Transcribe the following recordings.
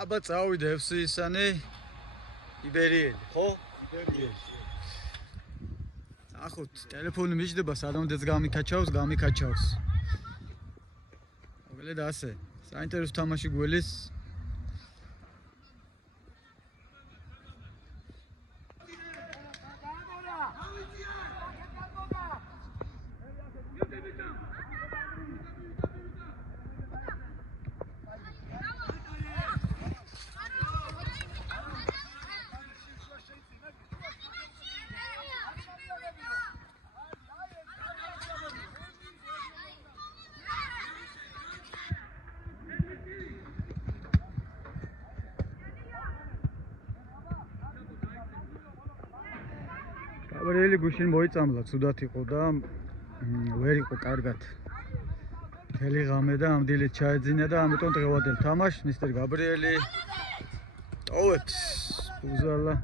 აბა წავიდე FC-ისანი იბერიელი, ხო? იბერიელი. ახოთ, ტელეფონი მიჯდება, სადამდეც გამიკაჩავს. მოგლედ ასე. საინტერესო თამაში გველის. გაბრიელი გუშინ მოიწამლა, ცუდად იყო და ვერ იყო კარგად. მთელი ღამე და ამ დილით ჩაეძინა და ამიტომ დღევანდელ თამაშს მისტერ გაბრიელი ტოვებს უზალა.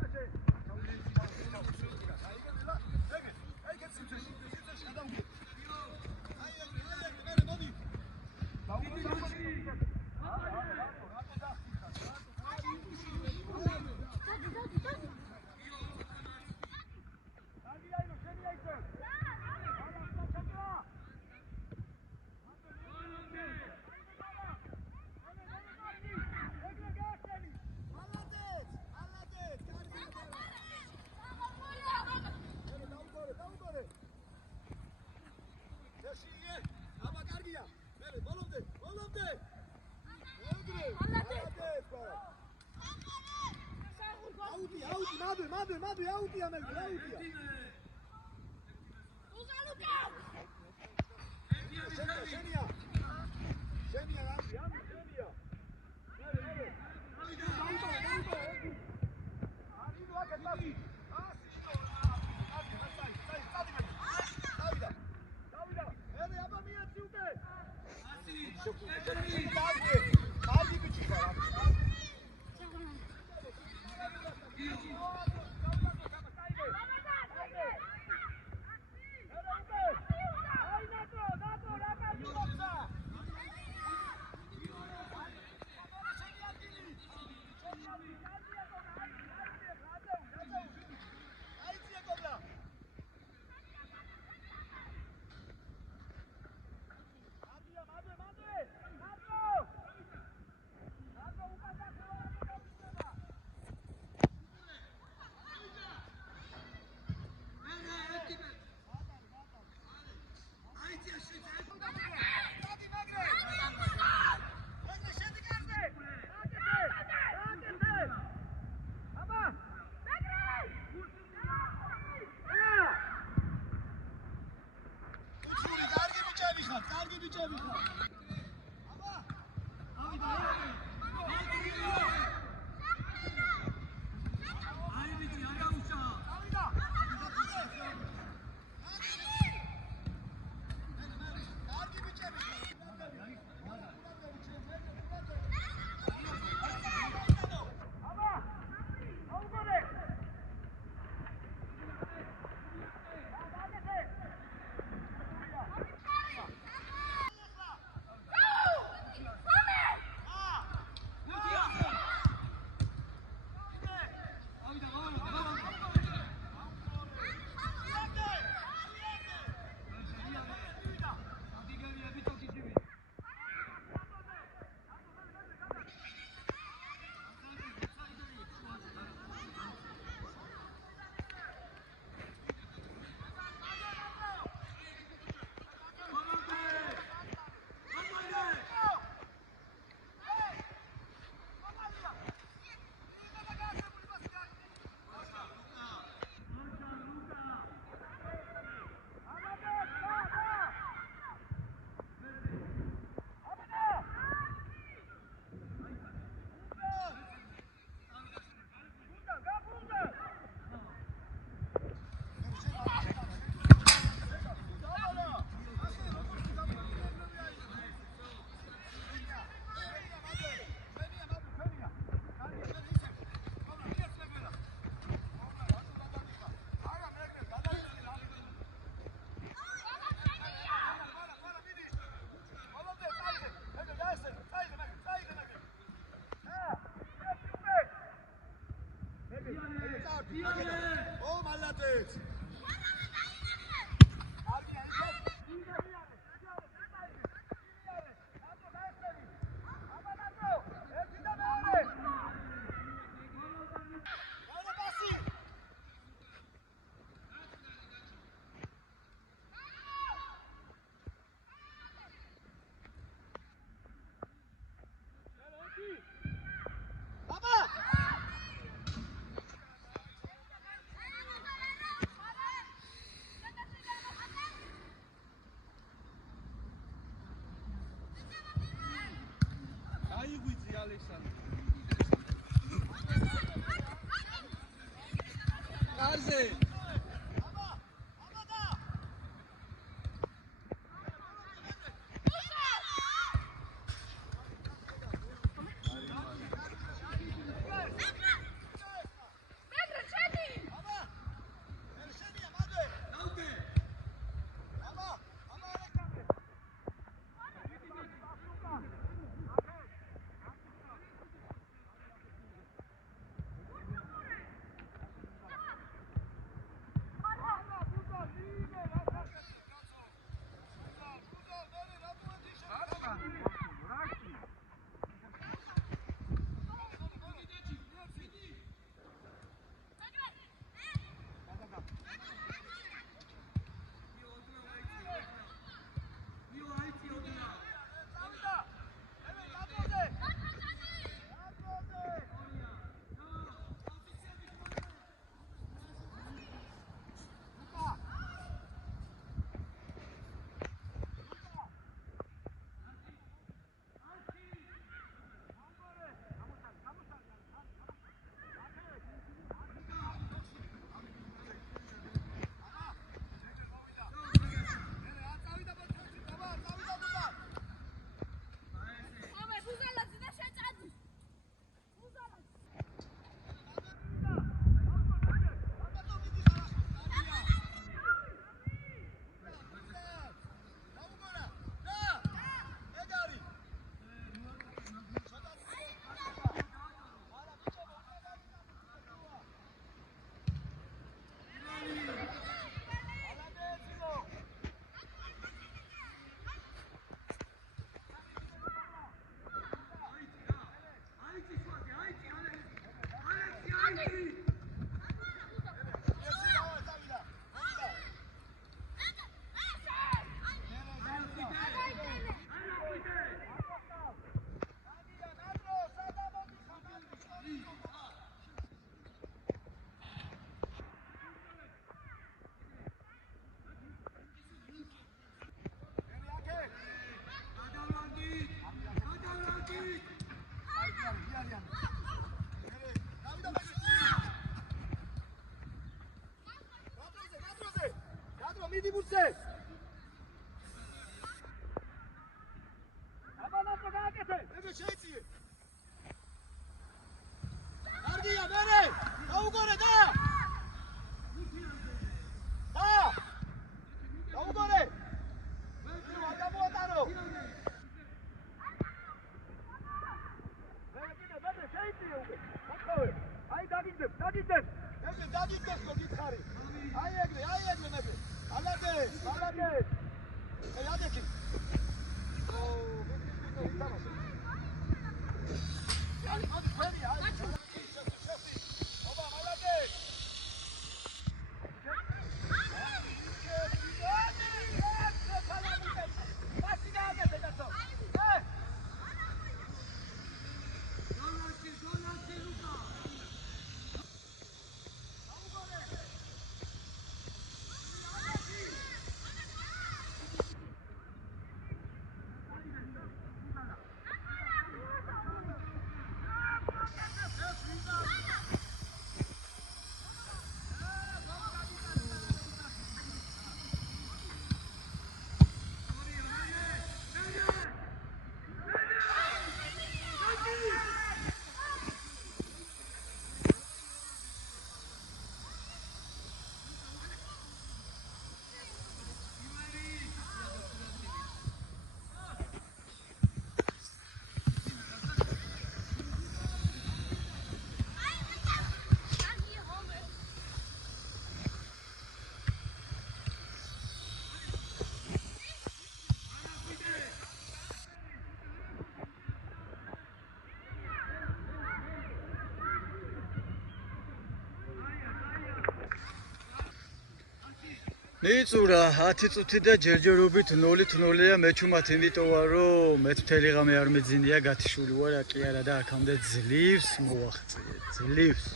მიწურა 10 წუთი და ჯერჯერობით 0-0-ია მეჩუმად იმიტომ რომ მეც მთელი ღამე არ მეძინია გათიშული ვარ კი არა და აქამდე ძლივს მოახწიე ძლივს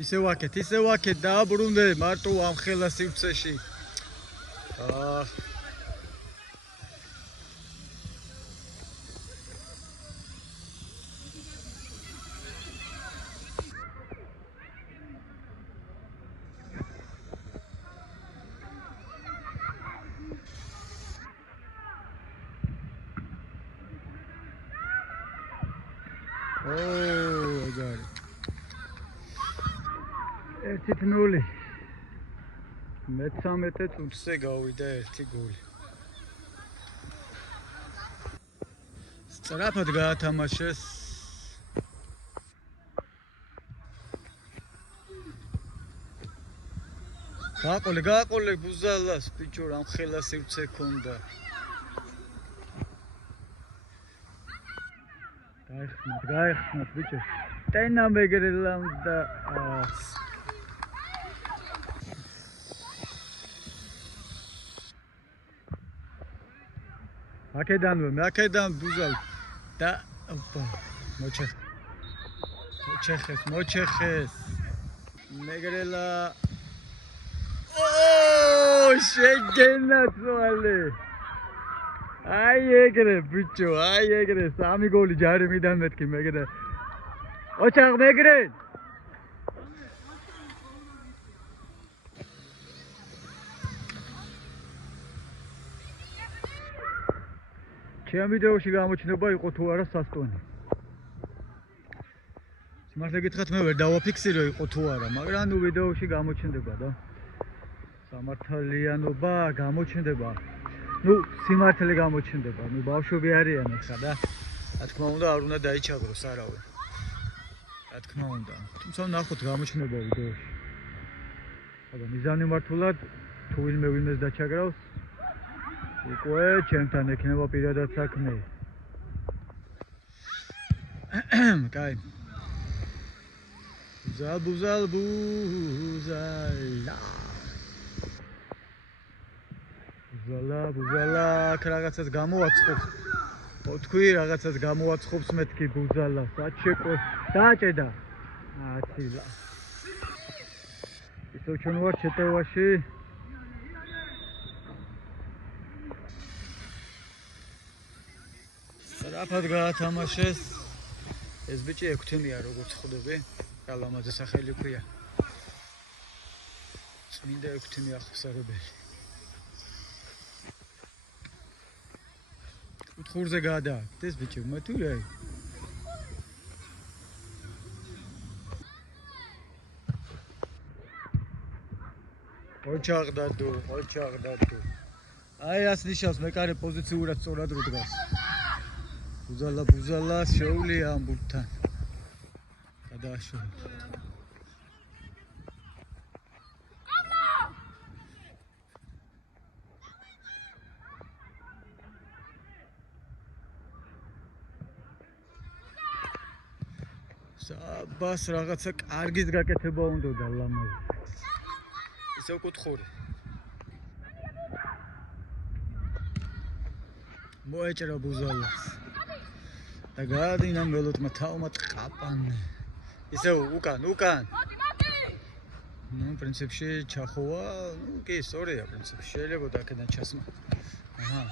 ისე ვაკეთ დააბრუნდე მარტო ამ ხელა სივრცეში აგარი 1-0 მე-13 წუთზე გავიდა 1 გოლი. სწრაფად გაათამაშეს. გააყოლე ბუზალას ბიჭო რამ ხელა სივრცე ქონდა. გაიხსნათ ბიჭო. ტენა მეგრელამ და აქედან ბუზალ და მოჩეხეს მეგრელა შეგენათ ვალე აი ეგრე ბიჭო სამი გოლი ჯარიმიდან მეთქი მეგრე ოჩახ მეგრე ჩემ ვიდეოში გამოჩნდება იყო თუ არა სასტონი. სიმართლე გითხრათ მე ვერ დავაფიქსირო იყო თუ არა, მაგრამ ნუ ვიდეოში გამოჩნდება და სამართლიანობა გამოჩნდება. ნუ სიმართლე გამოჩნდება. ნუ ბავშვები არიან ახლა და რა თქმა უნდა არ უნდა დაიჩაგროს არავინ. რა თქმა უნდა. თუმცა ნახოთ გამოჩნდება ვიდეოში. მაგრამ მიზანი მართულად თუ ვინმეს დაჩაგრავს უკვე ჩემთან ექნება პირადად საქმე. კაი. ბუზალა რაღაცას გამოაცხობს. თქვი რაღაცას გამოაცხობს მეთქი ბუზალა. საჩეკო დააჭედა. აცილა. ისო ჩვენ ვარ ჩეტევაში. სწრაფად გაათამაშეს. ეს ბიჭი ექვთიმია როგორც ხვდები. გალამაძე სახელი ქვია. წმინდა ექვთიმი ახსარებელი. უთხურზე გადააკეთეს ეს ბიჭი თუ აი. ოჩაღდადო. აი ას ნიშნავს მეკარე პოზიციურად სწორად რო დგას. ბუზალა შეუვლია ამ ბურთთან. გადააშორა. საბას რაღაცა კარგის გაკეთება უნდა და ლამაზი. ისე უკუთხური. მოეჭრა ბუზალას. და გაადინა მელოტმა თავმა ყაპანე. ისე უკან. ნუ პრინციპში ჩახოვა, ნუ კი სწორია პრინციპში. შეიძლება და აქედან ჩასმა. აჰა.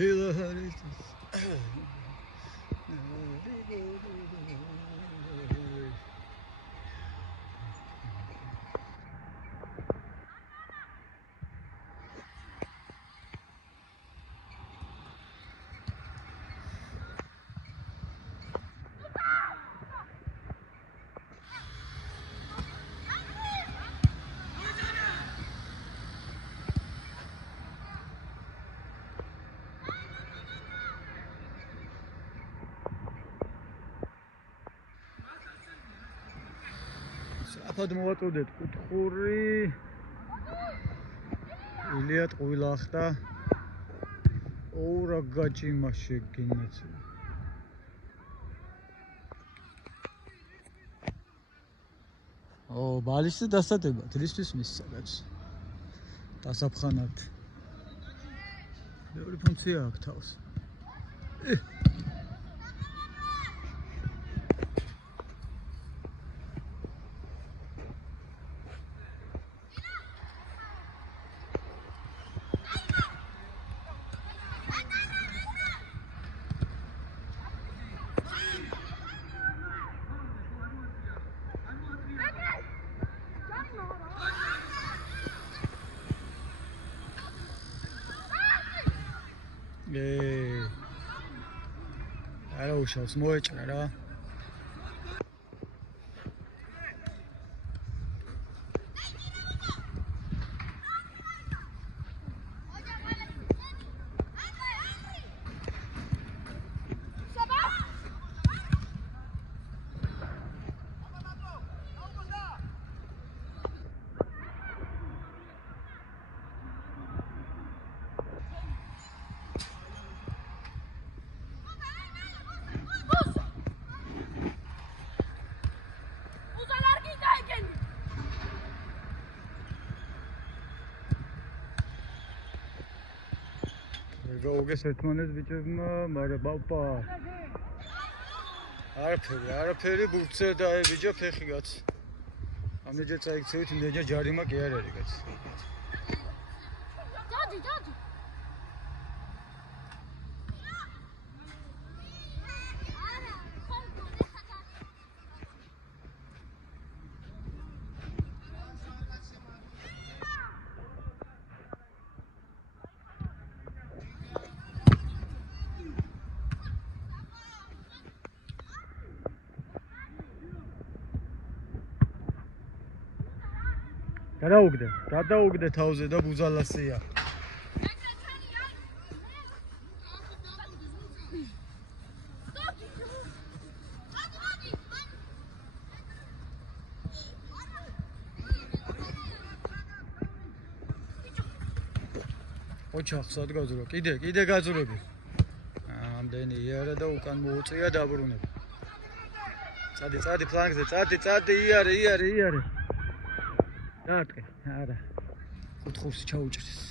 Hila harisas. Აფად მოვაწოდეთ კუთხური ილია ტყუილა ხდა ოურა გაჭიმა შეგინეც ბალისტი დასტატება დღისთვის მის სადაც დასაფხანად მეორე ფუნქცია აქვს თავს არა უშავს მოეჭრა რა გაუგეს ერთმანეთს ბიჭებმა, მაგრამ ბაბა არაფერი ბურთზე დაებიჯა ფეხი კაც. ამეჯერ წაიქცევით იმდენჯერ ჯარიმა კი არ არის კაც. დადი. გადაუგდე თავზე და ბუზალასია. ოჩახსად გაძურო. კიდე გაძურები. ამდენი იარა და უკან მოუწია დაბრუნება. წადი ფლანგზე, წადი იარე. დაარტყე, არა. კუთხურს ჩაუჭრის.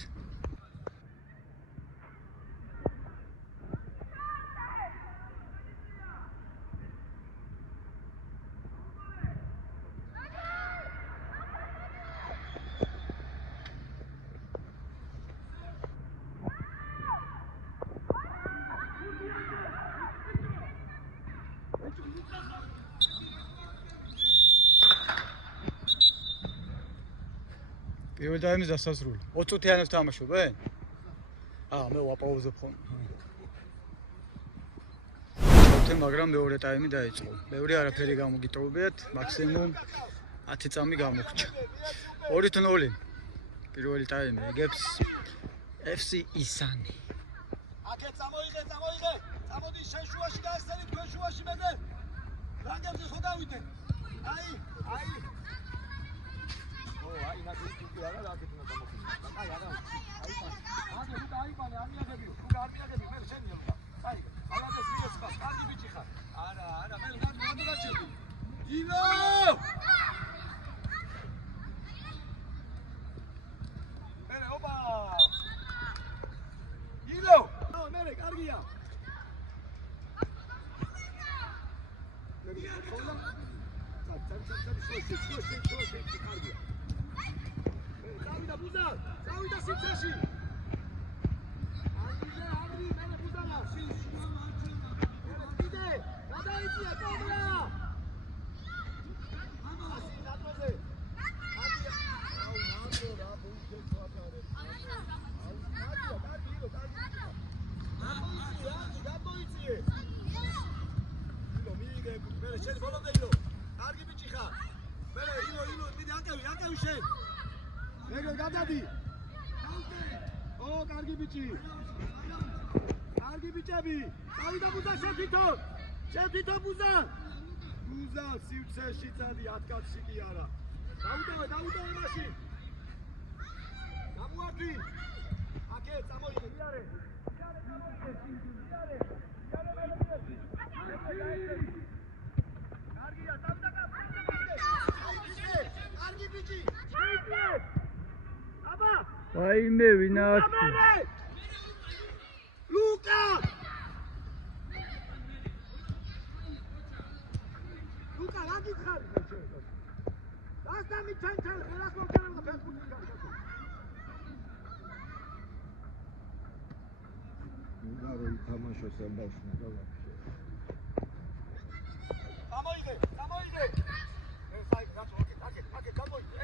პირველ ტაიმის დასასრული. 20 წუთიანებს თამაშობ, ე? მე ვაპაუზებ ხომ. მაგრამ მეორე ტაიმი დაიწყო. მეორე არაფერი გამოგიტოვებიათ, მაქსიმუმ 10 წამი გამოგჭა. 2-0. პირველი ტაიმი იგებს FC ისანი. აკეთ წამოიღე. წამოდი შენ შუაში გაესწრები, თქვენ შუაში მეთე. რანგებზე ხო გავიდე? აი. აი ნაკეთი არა რაგეთ უნდა გამოფინა. აი არა. აი დაიპანე, ამიაგებიო. თუ გარმიაგები, მე შენია ლუკა. აი ეს მიეცხა, კარგი ბიჭი ხარ. არა, მე რამე გაჩერდი. ილო! მერე ოპა! ილო! მერე კარგია. შოშე, კარგია. წავიდა სიცეში. ამრი, მერე ბუზალა. კიდე, გადაიწია კამერა. ამასი ნატროზე. გამოიწიე. ილო მიიღე, მერე შენ ბოლომდეილო. კარგი ბიჭი ხარ. მერე ილო, მიდი აკევი შენ. მეგრე გადადი. ო, კარგი ბიჭი. კარგი ბიჭები. წავიდა ბუზა შენ თვითონ ბუზა. ბუზა სივრცეში წადი 10 კაცი კი არა. დაუდავე მაშინ. გამოაქვი. აკე წამოიღე, მიარე. კარგია, წავიდა კარგი ბიჭი. აბა! ვაიმე ვინააცი. ლუკა! ლუკა, რა გითხარი? დასამი ჩან ხელას მოგერავა ფეხბურთი გახსოვს. უნდა რომ ითამაშოს ამ ბავშვმა და ვაფშე. გამოიგე. ეს აი გაწო, აკე გამოიგე.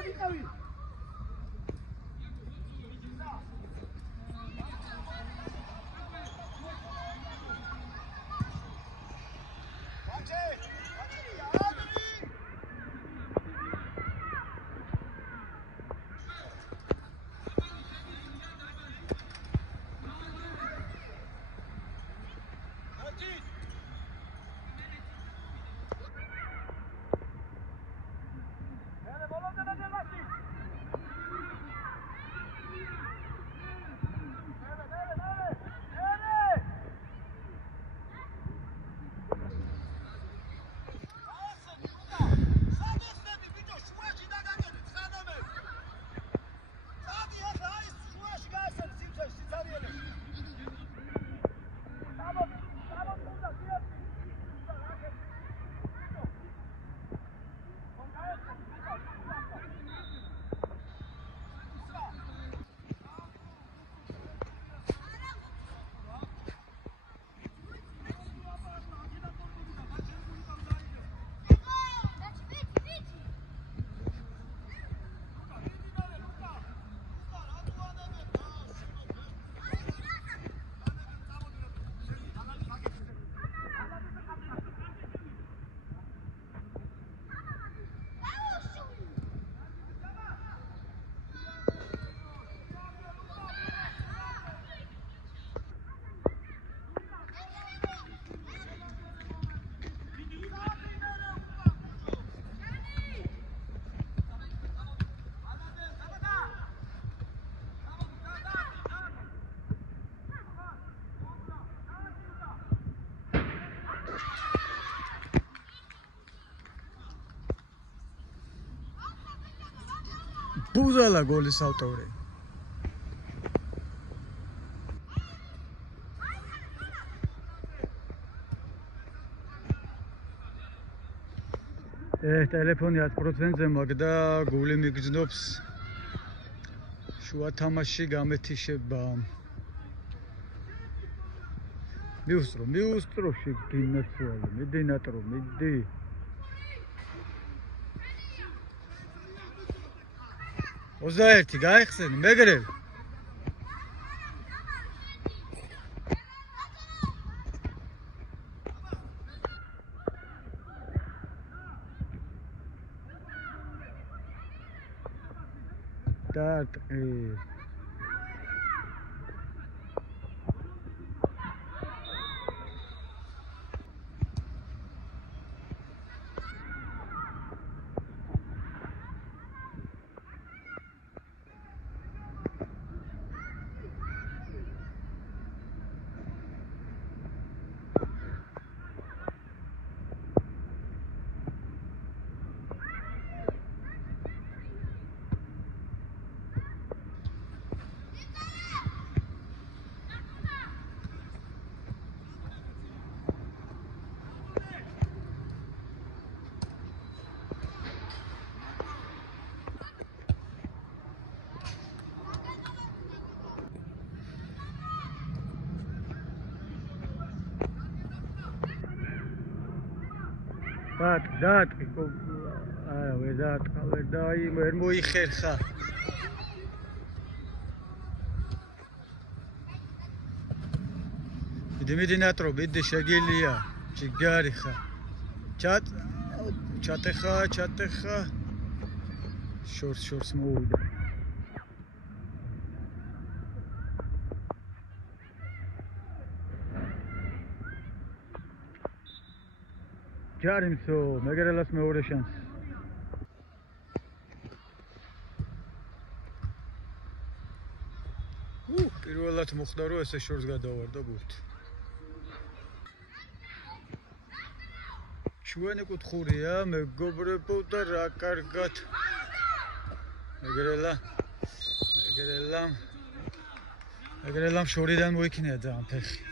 ეგ წავი. ბუზალა გოლის ავტორი. ტელეფონი 100%-ზე მაგდა გული მიგრძნობს შუა თამაში გამეთიშება მიუსტრო შეგინაცვალე მიდი ნატრო მიდი ოზაერთი გაიხსენი მეგრელი დარტყი დარტყი არა ვერ დაი ვერ მოიხერხა მიდი ნატრო მიდი შეგილია ჯიგარი ხა ჩატეხა შორს მოვიდა ჯარიმსო მეგრელას მეორე შანსი პირველად მოხდა რომ ესე შორს გადავარდა ბურთი ჩვენი კუთხურია მეგობრებო და რა კარგად მეგრელამ შორიდან მოიქნია ძალიან ფეხი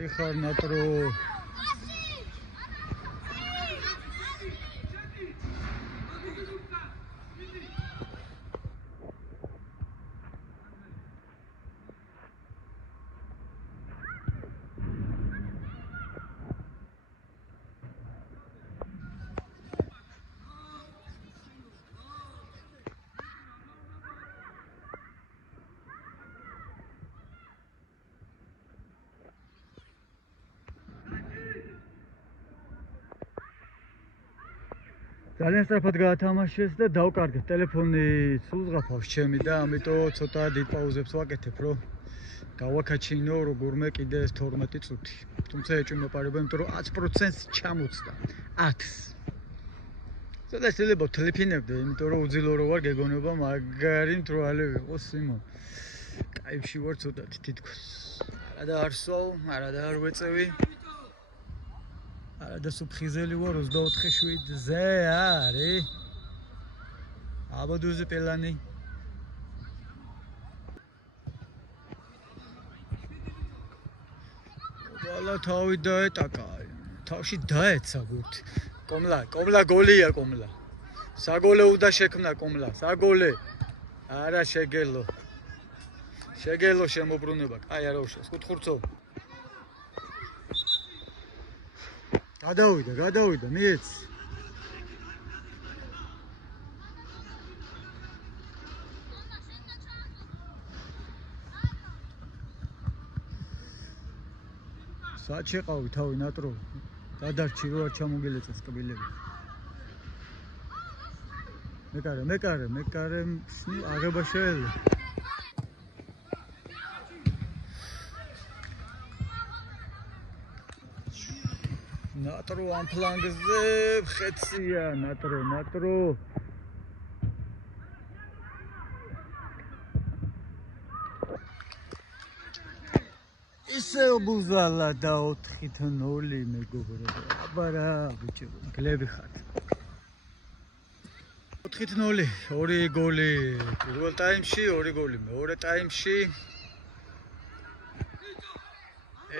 კაი ხარ ნატრო ძალიან სწრაფად გაათამაშეს და დავკარგეთ ტელეფონი სულზღაფავს ჩემი და ამიტომ ცოტა დიდ პაუზებს ვაკეთებ რომ გავაკაჩინო როგორმე კიდე 12 წუთი თუმცა ეჭვი მოპარება იმიტომ რომ 100%-ს ჩამოწდა 10-ს ზოგადად შეიძლება თლიფინებდე იმიტომ რომ უძილო რო ვარ გეგონება მაგარი მთვრალი ვიყო სიმონ კაიფში ვარ ცოტათი თითქოს არა და არ სვავ არა და არ ვეწევი არა და სუფხიზელი ვარ 24/7-ზე არის აბადუზე პელანი ვალა თავი დაეტაკა თავში დაეცა ბურთი კომლა გოლია კომლა საგოლე უნდა შექმნა კომლა საგოლე არა შეგელო შემოbrunება კაი არა უშავს კუთხურცო გადავიდა მიეც საჩეყავი თავი ნატრო გადარჩი რო არ ჩამოგელეწეს კბილები მეკარე აღება შეეძლო ნატრო ამ ფლანგზე ხეცია ნატრო ისე წელბუზალა და 4-0 მეგობრებო. აბა რა ბიჭო, გლები ხართ. 4-0, 2 გოლი პირველ ტაიმში, 2 გოლი მეორე ტაიმში.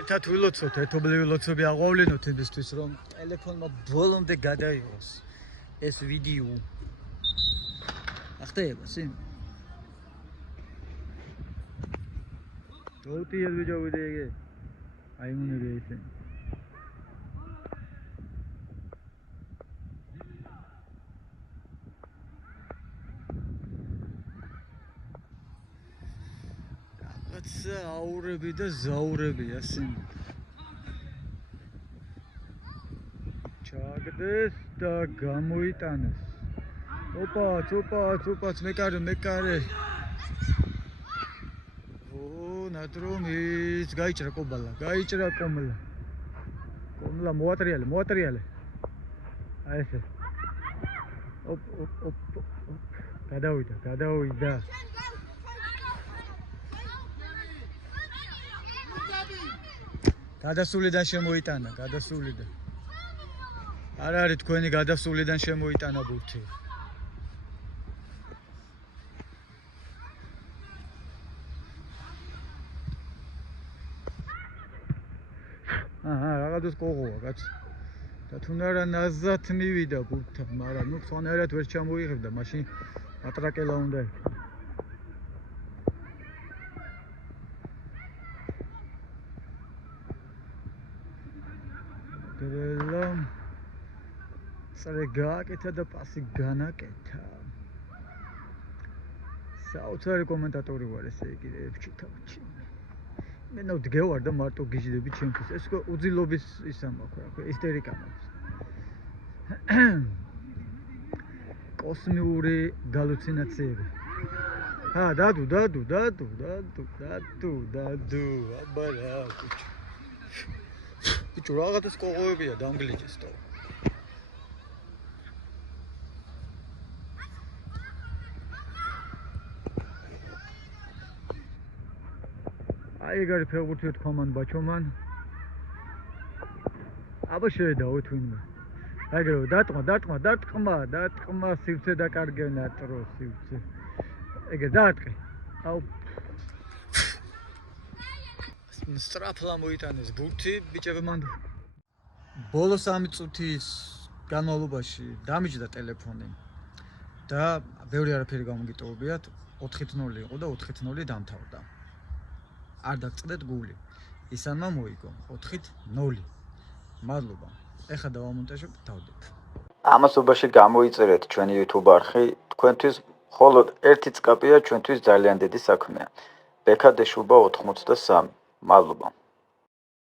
ერთად ვილოცოთ, ერთობლივი ლოცვები აღვავლინოთ იმისთვის, რომ ტელეფონმა ბოლომდე გადაიღოს ეს ვიდეო. ახტება სინ. Don't you video video? I'm on the racing. What's aurები და ზაურები ასინ. ჩაგდეს და გამოიტანეს. ოპა, მეკარე. ნადრომის გაიჭრა კომლა. კომლა მოატრიალე. აი ესე. ოპ. გადავიდა. გადასულიდან შემოიტანა. არ არის თქვენი გადასულიდან შემოიტანა ბურთი. რაღაცას ყოღოა კაც. და თუნდაც ნაზად მივიდა ბურთთან, მაგრამ ნუ სხვანაირად ვერ ჩამოიღებდა, მაშინ ატრაკელა უნდა. გრელამ წრე გააკეთა და პასი განაკეთა. საოცარი კომენტატორი ვარ ესე იგი ეფჩი თავში. მე ნუ დგევარ და მარტო გიჟდები ჩემთვის. ეს უძილობის ისა მაქვს რა, ისტერიკა მაქვს. კოსმიური галлюცინაციები. დადუ. აბა რა ბიჭო. ბიჭო რაღაცას ყოღოებია დამგლიჯეს თო. აი გარი ფეხბურთი თქომან ბაჩომან. აბა შეედაო თვინმე. აგერო დარტყმა სივცე დაკარგენა ტრო სივცე. ეგე დარტყი. აუ. სტრაფლა მოიტანეს ბურთი ბიჭები მან. ბოლო 3 წუთის განმავლობაში დამიჯდა ტელეფონი. და ბევრი არაფერი გამოგიტოვებიათ. 4-0 იყო და 4-0 დამთავრდა. არ დაგწყდეთ გული. ისანმა მოიგო 4-0. მადლობა. ეხლა დავამონტაჟებ, დავდებ. ამასობაში გამოიწერეთ ჩვენი YouTube არხი. თქვენთვის მხოლოდ ერთი წკაპია ჩვენთვის ძალიან დიდი საქმეა. ბექადეშუბა 83. მადლობა.